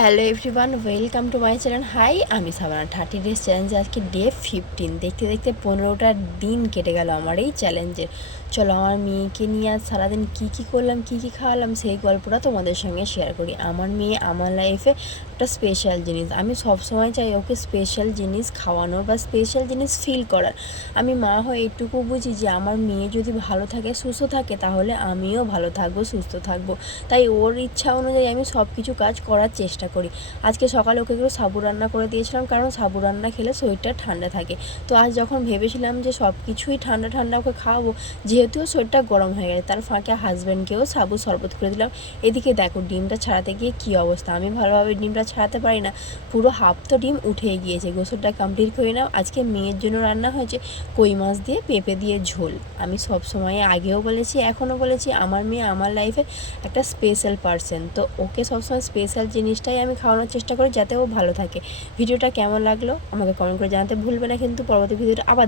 Hello everyone, welcome to my channel. Hi, আমি Sabana. 30 days চ্যালেঞ্জে আজকে ডে 15। দেখতে দেখতে 15টা দিন কেটে গেল আমার এই চ্যালেঞ্জের। চলো আমার মেয়েকে নিয়ে আজ সারাদিন কী কী করলাম, কী কী খাওয়ালাম, সেই গল্পটা তোমাদের সঙ্গে শেয়ার করি। আমার মেয়ে আমার লাইফে একটা স্পেশাল জিনিস। আমি সবসময় চাই ওকে স্পেশাল জিনিস খাওয়ানোর বা স্পেশাল জিনিস ফিল করার। আমি মা হয়ে এটুকু বুঝি যে আমার মেয়ে যদি ভালো থাকে, সুস্থ থাকে, তাহলে আমিও ভালো থাকবো, সুস্থ থাকবো। তাই ওর ইচ্ছা অনুযায়ী আমি সব কিছু কাজ করার চেষ্টা করি। আজকে সকালে ওকে একটু সাবু রান্না করে দিয়েছিলাম, কারণ সাবু রান্না খেলে শরীরটা ঠান্ডা থাকে। তো আজ যখন ভেবেছিলাম যে সব কিছুই ঠান্ডা ঠান্ডা ওকে খাওয়াবো, যেহেতু শরীরটা গরম হয়ে গেছে, তার ফাঁকে হাজব্যান্ডকেও সাবু শরবত করে দিলাম। এদিকে দেখো ডিমটা ছাড়াতে গিয়ে কী অবস্থা, আমি ভালোভাবে ডিমটা ছাড়াতে পারি না, পুরো হাফ তো ডিম উঠেই গিয়েছে। গোসলটা কমপ্লিট করে নাও। আজকে মেয়ের জন্য রান্না হয়েছে কই মাছ দিয়ে পেঁপে দিয়ে ঝোল। আমি সব সময় আগেও বলেছি, এখনও বলেছি, আমার মেয়ে আমার লাইফে একটা স্পেশাল পার্সন। তো ওকে সবসময় স্পেশাল জিনিসটাই আমি খাওয়ানোর চেষ্টা করি যাতে ও ভালো থাকে। ভিডিওটা কেমন লাগলো আমাকে কমেন্ট করে জানাতে ভুলবে না, কিন্তু পরবর্তী ভিডিওটা আবার